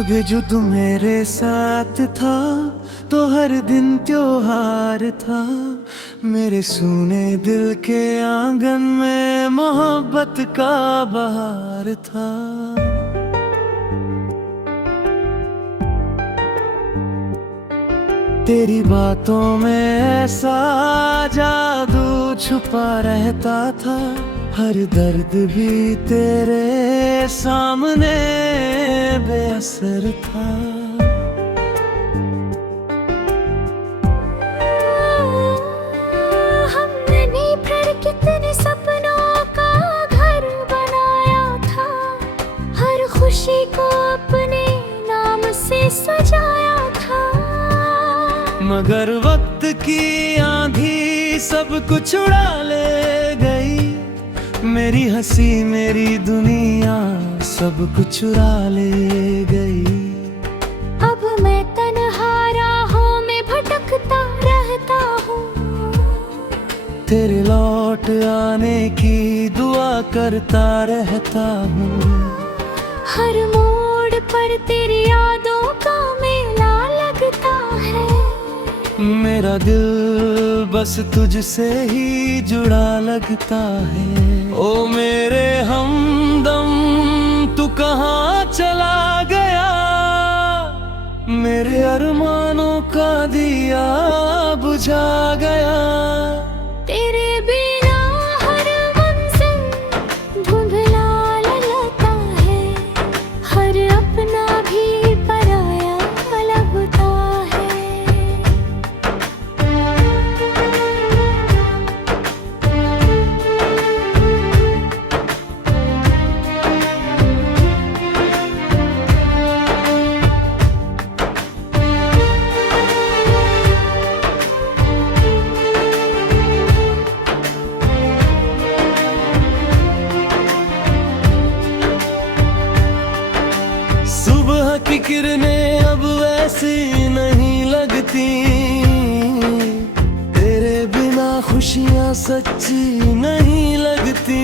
होगे जो तू मेरे साथ था तो हर दिन त्योहार था। मेरे सूने दिल के आंगन में मोहब्बत का बहार था। तेरी बातों में ऐसा जादू छुपा रहता था। हर दर्द भी तेरे सामने बेअसर था। हमने मिलकर कितने सपनों का घर बनाया था। हर खुशी को अपने नाम से सजाया था। मगर वक्त की आंधी सब कुछ उड़ा ले गई। मेरी हंसी मेरी दुनिया सब कुछ चुरा ले गई। अब मैं तन्हा राहों में भटकता रहता हूँ। तेरे लौट आने की दुआ करता रहता हूँ। हर मोड़ पर तेरी यादों का मेला लगता है। मेरा दिल बस तुझसे ही जुड़ा लगता है। ओ मेरे हमदम तू कहाँ चला गया। मेरे अरमानों का दिया बुझा गया। तेरे बिना हर मंजिल धुंधला लगता है। हर अपना भी पराया लगता है। सुबह की किरणें अब वैसी नहीं लगती। तेरे बिना खुशियां सच्ची नहीं लगती।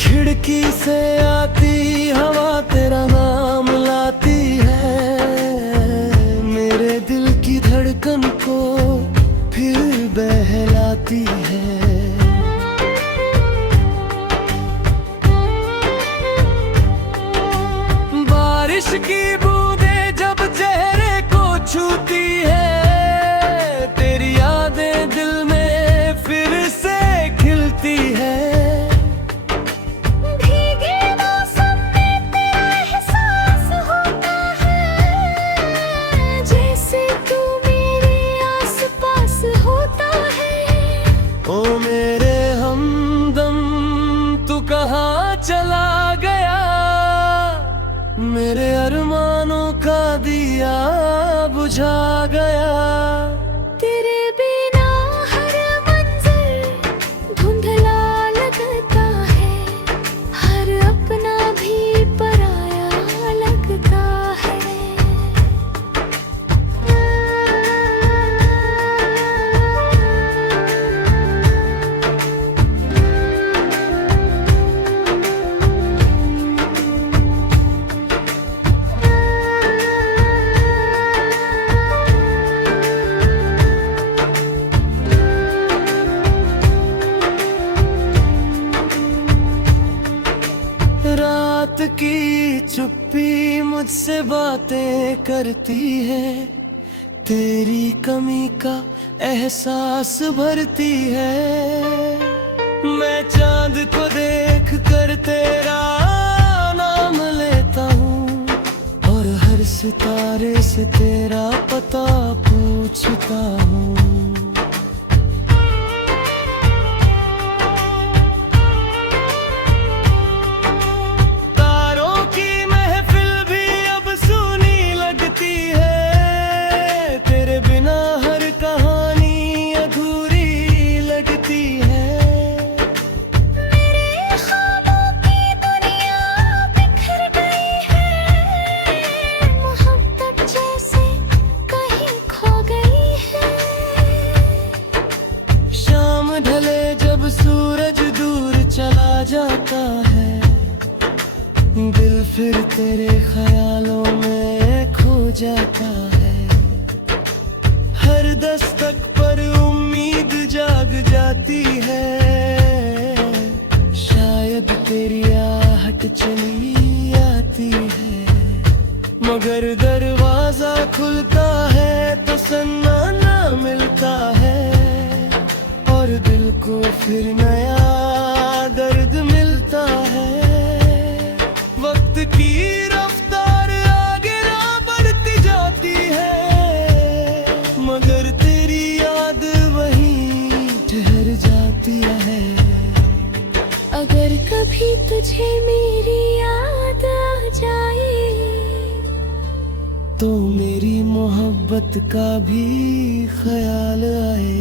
खिड़की से आती हवा तेरा नाम लाती है। मेरे दिल की धड़कन को फिर बहलाती है। बारिश की बूंदें जब चेहरे को छूती है। तेरी यादें दिल में फिर से खिलती है। भीगे मौसम में तेरा एहसास होता है। जैसे तू मेरे आसपास होता है। ओ मेरे हमदम तू कहाँ चला गया। मेरे अरमानों का दिया बुझा गया। तेरे बिना हर मंजिल धुंधला लगता है। हर अपना भी पराया लगता है। रात की चुप्पी मुझसे बातें करती है। तेरी कमी का एहसास भरती है। मैं चांद को देख कर तेरा नाम लेता हूँ। और हर सितारे से तेरा पता पूछता हूँ। तेरे ख्यालों में खो जाता है। हर दस्तक पर उम्मीद जाग जाती है। शायद तेरी आहट चली आती है, मगर दरवाजा खुलता है तो सन्नाटा मिलता है, और दिल को फिर नया दर्द मिलता है। वक्त की रफ्तार आगे ना बढ़ती जाती है, मगर तेरी याद वहीं ठहर जाती है। अगर कभी तुझे मेरी याद आ जाए, तो मेरी मोहब्बत का भी ख्याल आए।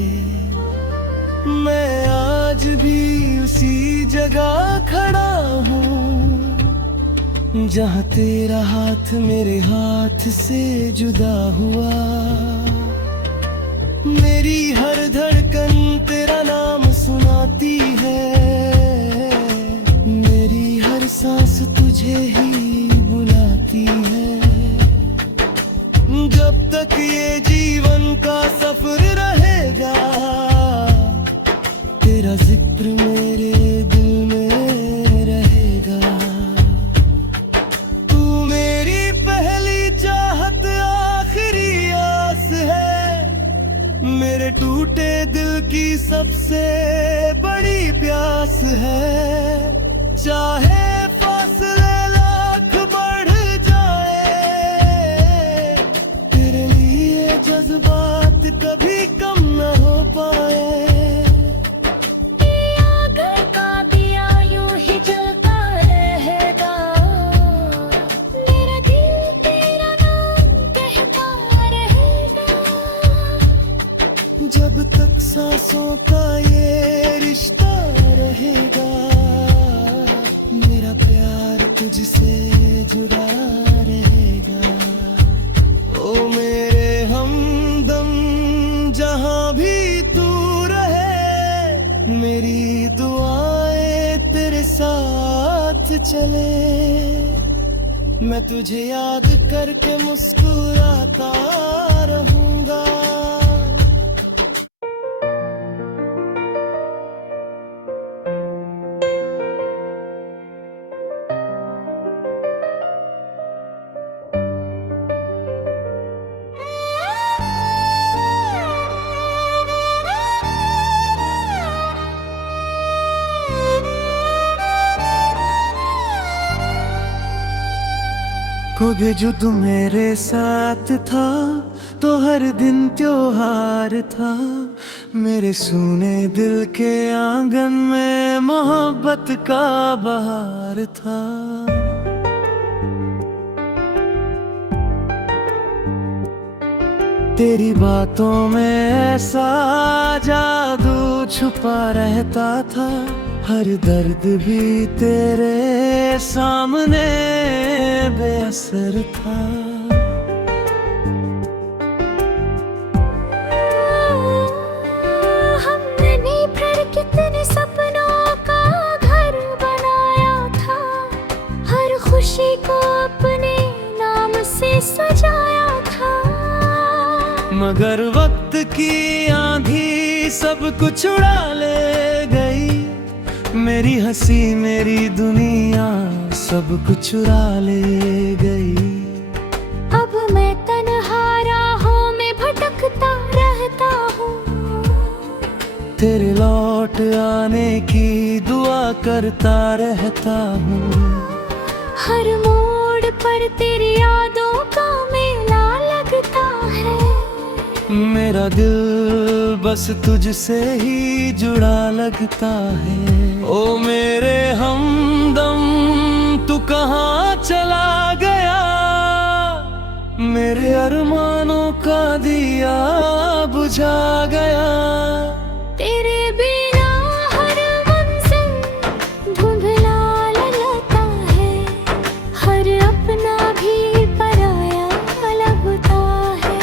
मैं आज भी उसी जगह खड़ा हूँ, जहाँ तेरा हाथ मेरे हाथ से जुदा हुआ। मेरी हर धड़कन तेरा नाम सुनाती है, मेरी हर सांस तुझे ही बुलाती है। जब तक ये जीवन का सफर रहेगा, तेरा जिक्र मेरे दिल में रहेगा। तू मेरी पहली चाहत आखिरी आस है, मेरे टूटे दिल की सबसे बड़ी प्यास है। चाहे फासले लाख बढ़ जाए, तेरे लिए जज्बात कभी कम न हो पाए। जब तक सांसों का ये रिश्ता रहेगा, मेरा प्यार तुझसे जुड़ा रहेगा। ओ मेरे हमदम, जहाँ भी तू रहे, मेरी दुआएं तेरे साथ चले। मैं तुझे याद करके मुस्कुराता रहूंगा। कभी जो तू मेरे साथ था, तो हर दिन त्योहार था। मेरे सूने दिल के आंगन में मोहब्बत का बहार था। तेरी बातों में ऐसा जादू छुपा रहता था, हर दर्द भी तेरे सामने बेअसर था। हमने मिलकर कितने सपनों का घर बनाया था, हर खुशी को अपने नाम से सजाया था। मगर वक्त की आंधी सब कुछ उड़ा ले गई, मेरी हंसी मेरी दुनिया सब कुछ चुरा ले गई। अब मैं तन्हा राहों में भटकता रहता हूँ, तेरे लौट आने की दुआ करता रहता हूँ। हर मोड़ पर तेरी यादों का मेला लगता है। मेरा दिल बस तुझसे ही जुड़ा लगता है। ओ मेरे हमदम, तू कहाँ चला गया, मेरे अरमानों का दिया बुझा गया। तेरे बिना हर मंजिल धुंधला लगता है, हर अपना भी पराया लगता है।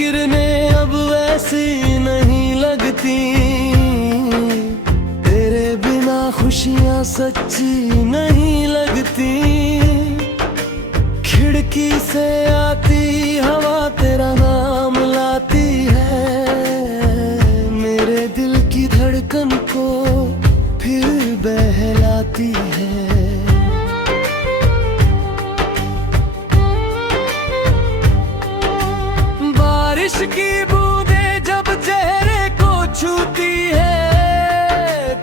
किरणें अब वैसी नहीं लगती, तेरे बिना खुशियां सच्ची नहीं लगती। खिड़की से आती हवा तेरा नाम लाती है, मेरे दिल की धड़कन को फिर बहलाती है। बारिश की बूंदें जब चेहरे को छूती है,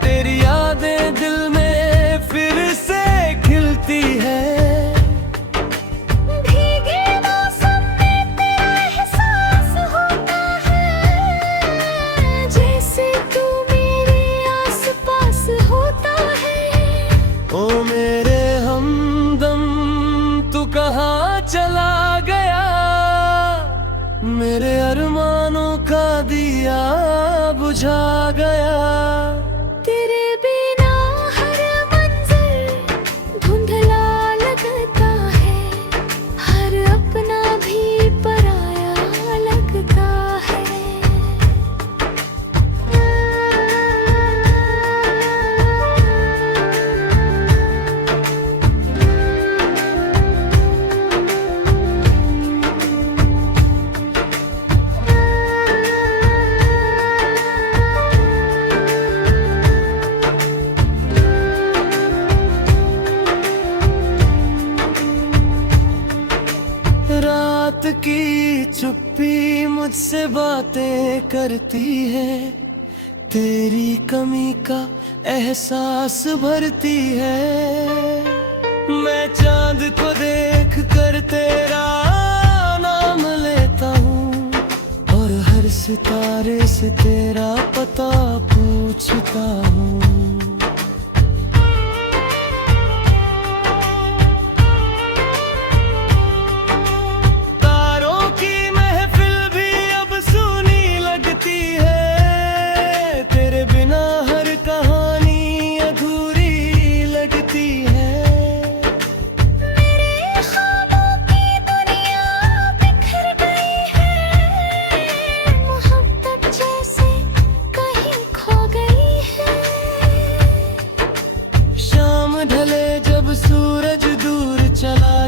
तेरी यादें दिल में फिर से खिलती है। भीगे मौसम में तेरा एहसास होता है, जैसे तू मेरे आसपास होता है। ओ मेरे हमदम तू कहाँ चला गया, मेरे अरमानों का दिया बुझा गया। तेरे बिना हर मंजर धुंधला लगता है, हर अपना भी पराया लगता है। रात की चुप्पी मुझसे बातें करती है, तेरी कमी का एहसास भरती है। मैं चांद को देख कर तेरा नाम लेता हूँ, और हर सितारे से तेरा पता पूछता हूँ।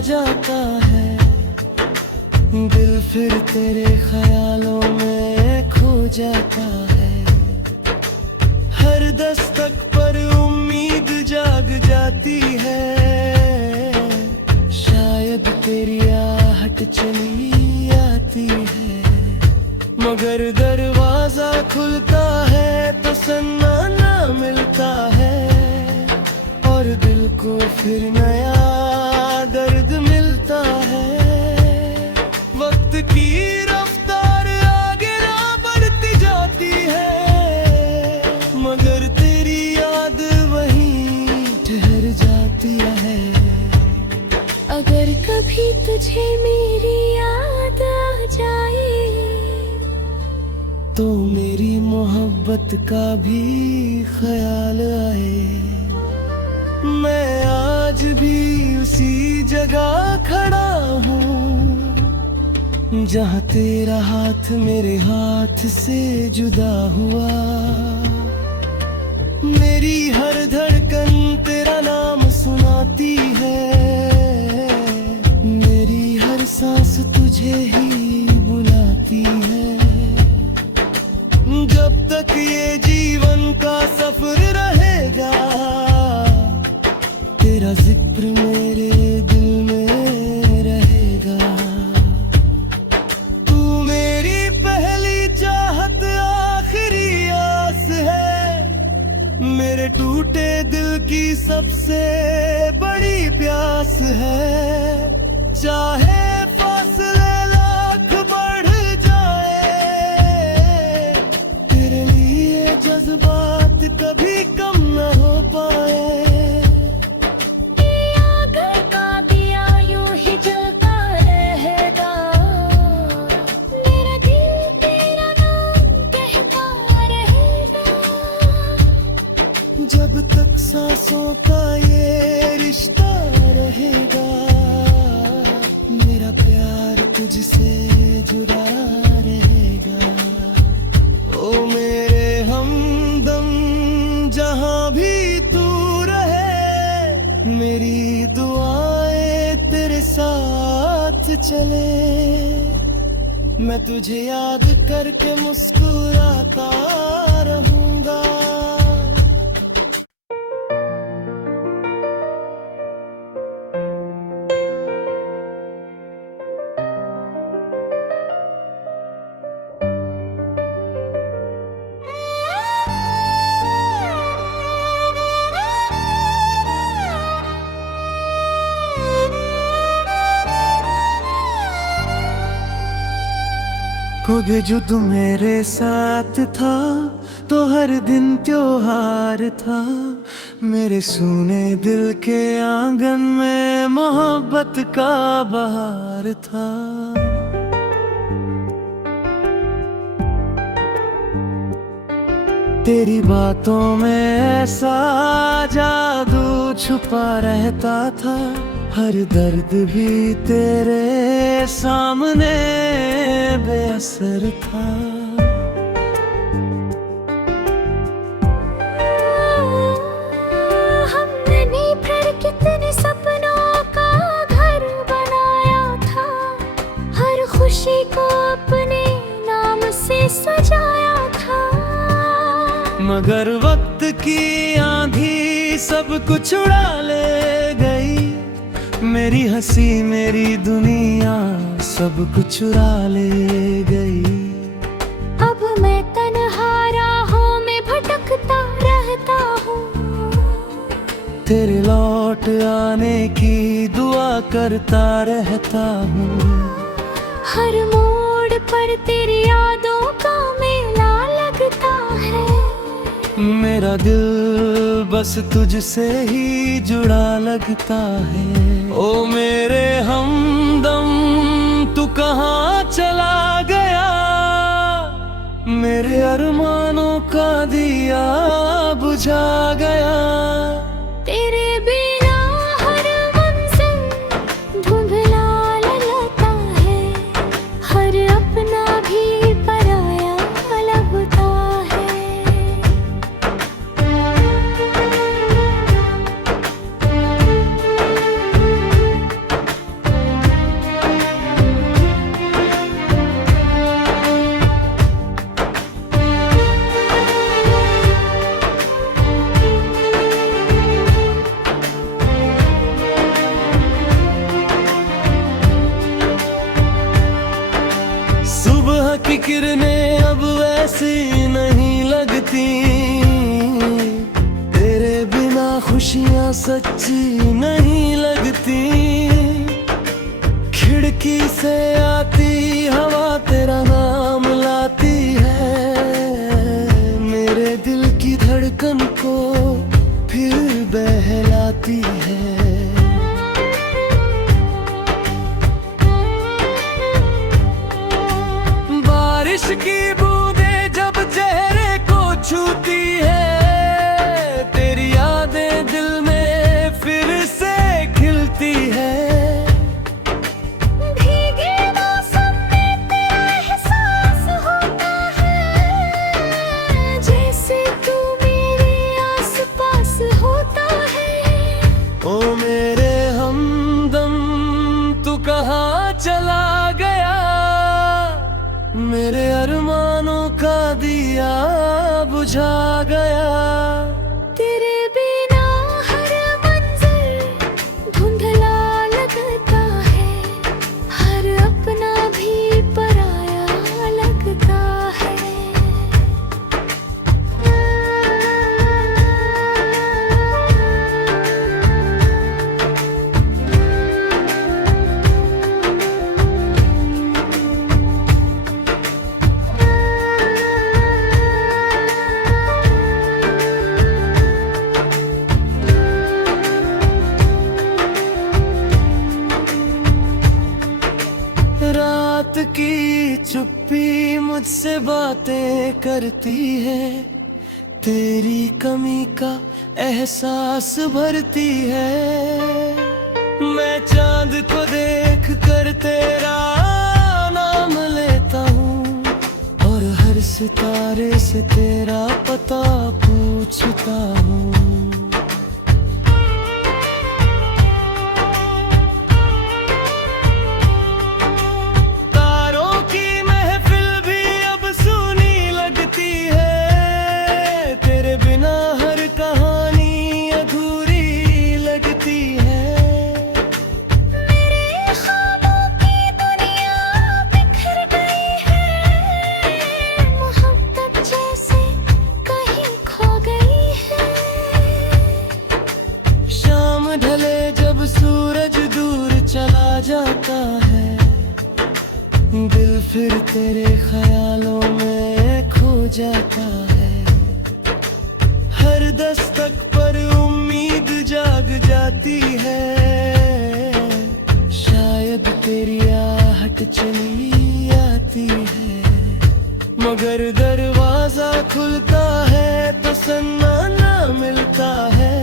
जाता है दिल, फिर तेरे ख्यालों में खो जाता है। हर दस्तक पर उम्मीद जाग जाती है, शायद तेरी आहट चली आती है। मगर दरवाजा खुलता है तो सन्नाटा मिलता है, और दिल को फिर नया दर्द मिलता है। वक्त की रफ्तार आगे ना बढ़ती जाती है, मगर तेरी याद वहीं ठहर जाती है। अगर कभी तुझे मेरी याद आ जाए, तो मेरी मोहब्बत का भी ख्याल आए। मैं आज भी उसी जगह खड़ा हूँ, जहाँ तेरा हाथ मेरे हाथ से जुदा हुआ। मेरी हर धड़कन तेरा नाम सुनाती है, मेरी हर सांस तुझे ही बुलाती है। जब तक ये जीवन का सफर रहेगा, तेरा जिक्र मेरे दिल में रहेगा। तू मेरी पहली चाहत आखिरी आस है, मेरे टूटे दिल की सबसे बड़ी प्यास है। चाहे फासले लाख बढ़ जाए, तेरे लिए जज्बात कभी कम न हो पाए। जब तक सांसों का ये रिश्ता रहेगा, मेरा प्यार तुझसे जुड़ा रहेगा। ओ मेरे हमदम जहां भी तू रहे, मेरी दुआएं तेरे साथ चले। मैं तुझे याद करके मुस्कुराता रहूंगा। कभी जो तू मेरे साथ था तो हर दिन त्योहार था। मेरे सूने दिल के आंगन में मोहब्बत का बहार था। तेरी बातों में ऐसा जादू छुपा रहता था। हर दर्द भी तेरे सामने बेअसर था। हमने मिलकर कितने सपनों का घर बनाया था। हर खुशी को अपने नाम से सजाया था। मगर वक्त की आंधी सब कुछ उड़ा ले गई। मेरी हंसी मेरी दुनिया सब कुछ चुरा ले गई। अब मैं तन्हा राहों में भटकता रहता हूँ। तेरे लौट आने की दुआ करता रहता हूँ। हर मोड़ पर तेरी यादों का मेला लगता है। मेरा दिल बस तुझसे ही जुड़ा लगता है। ओ मेरे हमदम तू कहाँ चला गया। मेरे अरमानों का दिया बुझा गया। तेरे बिना हर मंजिल धुंधला लगता है। हर अपना भी पराया लगता है। सुबह की किरणें अब वैसी नहीं लगती। तेरे बिना खुशियां सच्ची नहीं लगती। खिड़की से आती हवा तेरा नाम लाती है। मेरे दिल की धड़कन को फिर बहलाती है। बारिश की बूंदें जब चेहरे को छूती है। तेरी यादें दिल में फिर से खिलती है। भीगे मौसम में तेरा एहसास होता है। जैसे तू मेरे आसपास होता है। ओ मेरे हमदम तू कहाँ चला गया। मेरे अरमानों का दिया बुझा गया। तेरे बिना हर मंजिल धुंधला लगता है। हर अपना भी पराया लगता है। रात की चुप्पी मुझसे बातें करती है। तेरी कमी का एहसास भरती है। मैं चांद को देख कर तेरा नाम लेता हूँ, और हर सितारे से तेरा पता पूछता हूँ। तारों की महफिल भी अब सुनी लगती है, तेरे बिना हर कहानी अधूरी लगती है। मेरे ख्वाबों की दुनिया बिखर गई है, मोहब्बत जैसे कहीं खो गई है। शाम ढले जब सूरज दूर चला जाता है, दिल फिर तेरे ख्यालों में खो जाता है। हर दस्तक पर उम्मीद जाग जाती है, शायद तेरी आहट चली आती है। मगर दरवाजा खुलता है तो सन्नाटा मिलता है,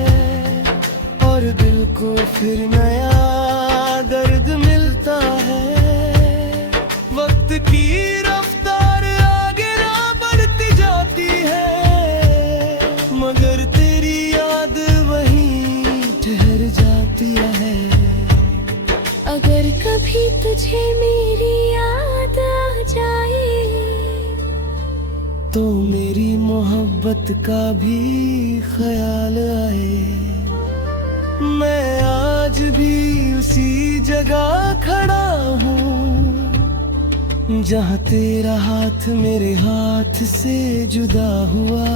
और दिल को फिर नया दर्द मिलता है। वक्त की रफ्तार आगे ना बढ़ती जाती है, मगर तेरी याद वहीं ठहर जाती है। अगर कभी तुझे मेरी याद आ जाए, तो मेरी मोहब्बत का भी ख्याल आए। मैं आज भी उसी जगह खड़ा हूँ, जहाँ तेरा हाथ मेरे हाथ से जुदा हुआ।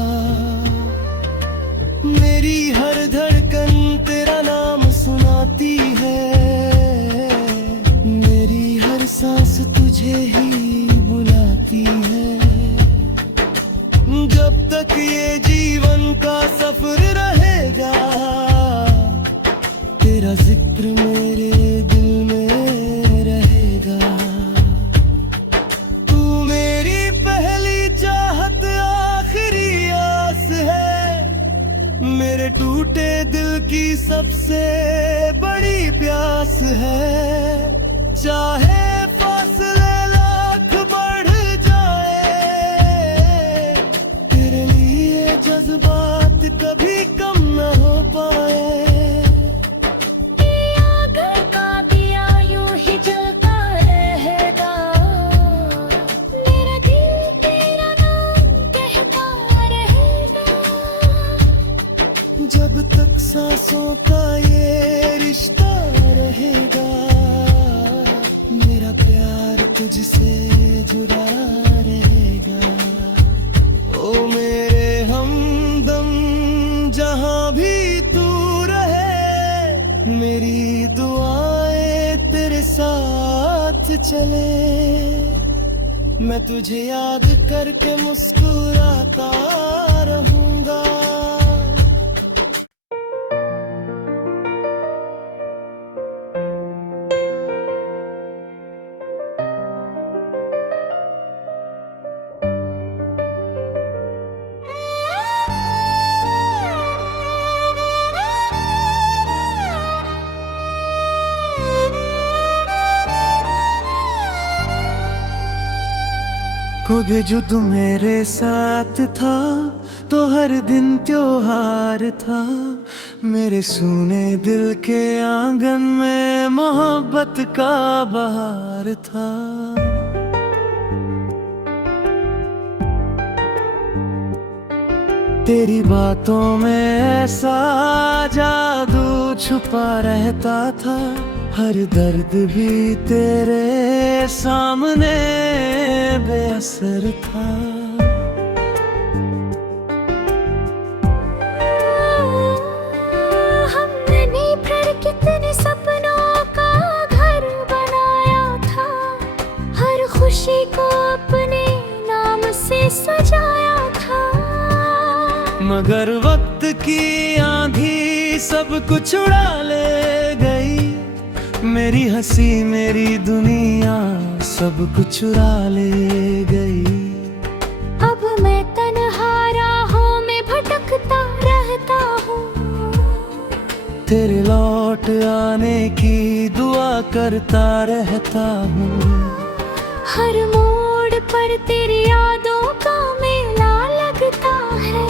मेरी हर धड़कन तेरा नाम सुनाती है, मेरी हर सांस तुझे ही बुलाती है। जब तक ये जीवन का सफर रहेगा, तेरा जिक्र मेरे दिल में रहेगा। तू मेरी पहली चाहत आखिरी आस है, मेरे टूटे दिल की सबसे बड़ी प्यास है। चाहे फासले लाख बढ़ जाए, तेरे लिए जज्बात कभी कम न हो पाए। आग का दिया यूं ही जलता रहेगा, मेरा दिल तेरा नाम कहता रहेगा। जब तक सांसों का ये रिश्ता रहेगा, मेरा प्यार तुझसे जुड़ा रहेगा। ओ मेरे हमदम, जहाँ भी तू रहे, मेरी दुआएं तेरे साथ चले। मैं तुझे याद करके मुस्कुराता रहूंगा। कभी जो तू मेरे साथ था, तो हर दिन त्योहार था। मेरे सूने दिल के आंगन में मोहब्बत का बहार था। तेरी बातों में ऐसा जादू छुपा रहता था, हर दर्द भी तेरे सामने बेअसर था। हमने नींव पर कितने सपनों का घर बनाया था, हर खुशी को अपने नाम से सजाया था। मगर वक्त की आंधी सब कुछ उड़ा ले गई, मेरी हंसी मेरी दुनिया सब कुछ चुरा ले गई। अब मैं तन्हा राहों में भटकता रहता हूँ, तेरे लौट आने की दुआ करता रहता हूँ। हर मोड़ पर तेरी यादों का मेला लगता है।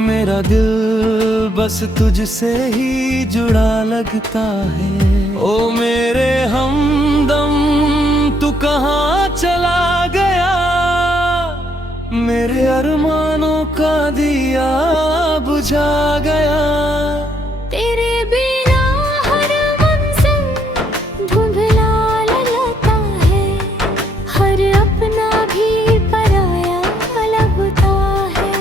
मेरा दिल बस तुझसे ही जुड़ा लगता है। ओ मेरे हमदम तू कहाँ चला गया, मेरे अरमानों का दिया बुझा गया। तेरे बिना हर मंजिल धुंधला लगता है, हर अपना भी पराया लगता है।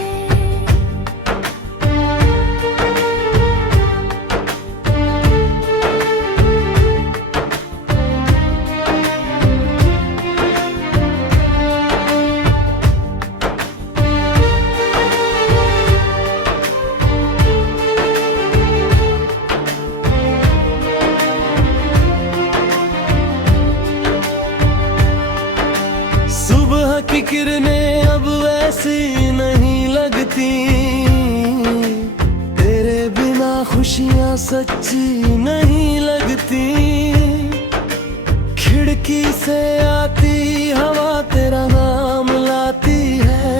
सुबह की किरणें अब वैसी नहीं लगती, तेरे बिना खुशियां सच्ची नहीं लगती। खिड़की से आती हवा तेरा नाम लाती है,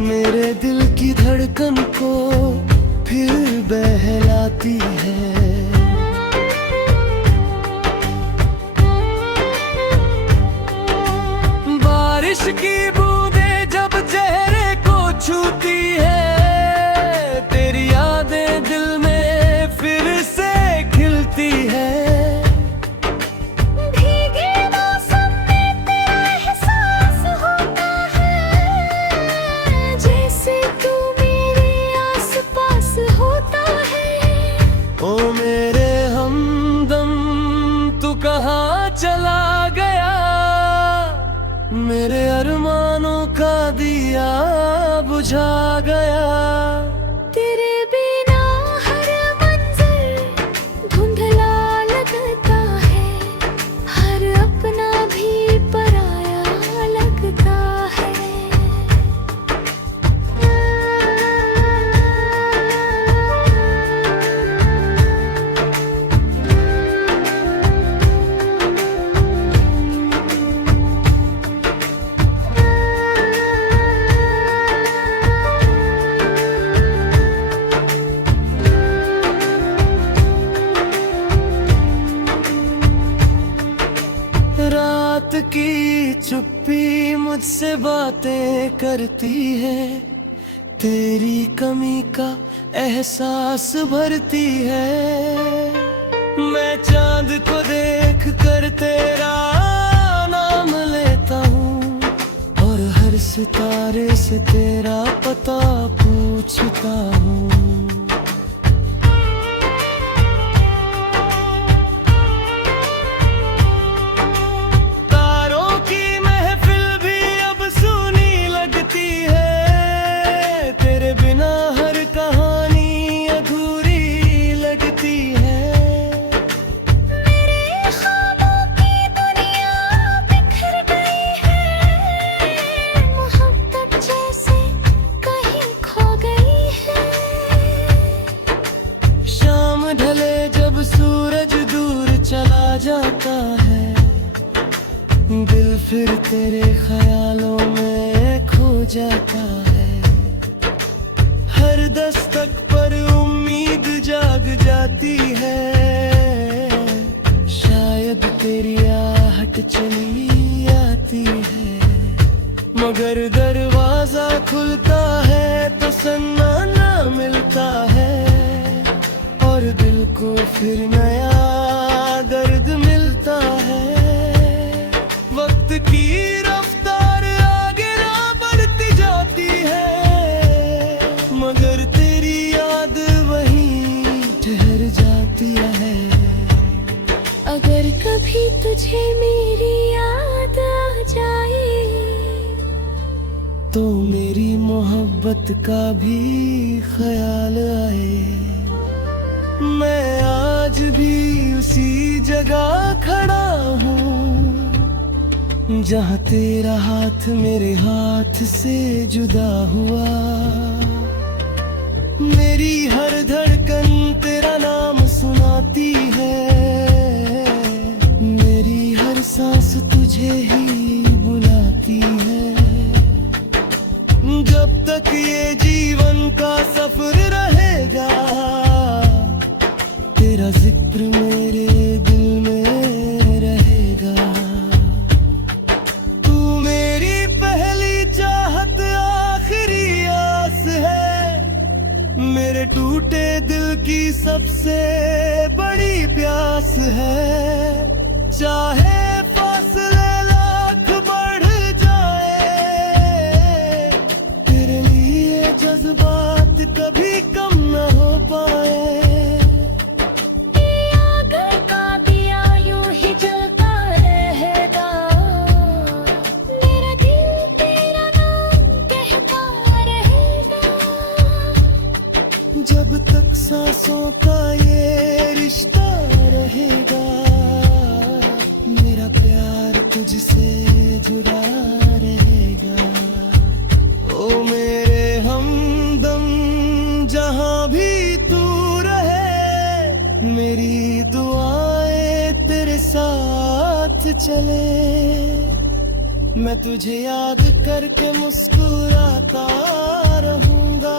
मेरे दिल की धड़कन को फिर बहलाती है। बारिश की बूंदें जब चेहरे को छूती है, तेरी यादें दिल में फिर से खिलती है। भीगे मौसम में तेरा एहसास होता है, जैसे तू मेरे आसपास होता है। ओ मेरे हमदम तू कहाँ चला गया, मेरे अरमानों का दिया बुझा गया। तेरे बिना हर मंजिल धुंधला लगता है, हर अपना भी पराया लगता है। रात की चुप्पी मुझसे बातें करती है, तेरी कमी का एहसास भरती है। मैं चांद को देख कर तेरा नाम लेता हूँ, और हर सितारे से तेरा पता पूछता हूँ। जाता है दिल, फिर तेरे ख्यालों में खो जाता है। हर दस्तक पर उम्मीद जाग जाती है, शायद तेरी आहट चली आती है। मगर दरवाजा खुलता है तो सन्नाटा मिलता है, और दिल को फिर नया दर्द मिलता है। वक्त की रफ्तार आगे ना बढ़ती जाती है, मगर तेरी याद वहीं ठहर जाती है। अगर कभी तुझे मेरी याद आ जाए, तो मेरी मोहब्बत का भी ख्याल आए। मैं आज भी उसी जगह खड़ा हूँ, जहाँ तेरा हाथ मेरे हाथ से जुदा हुआ। मेरी हर धड़कन सफर रहेगा, तेरा जिक्र मेरे दिल में रहेगा। तू मेरी पहली चाहत आखिरी आस है, मेरे टूटे दिल की सबसे बड़ी प्यास है। चाहे फासले लाख बढ़ जाए, तेरे लिए जज्बात कभी कम न हो पाए। आग का दिया यूं ही जलता रहेगा, मेरा दिल तेरा नाम कहता रहेगा। जब तक सांसों का ये रिश्ता रहेगा, मेरा प्यार तुझसे जुड़ा रहेगा। ओ मेरे हमदम, जहां भी तू रहे, मेरी दुआएं तेरे साथ चले। मैं तुझे याद करके मुस्कुराता रहूंगा।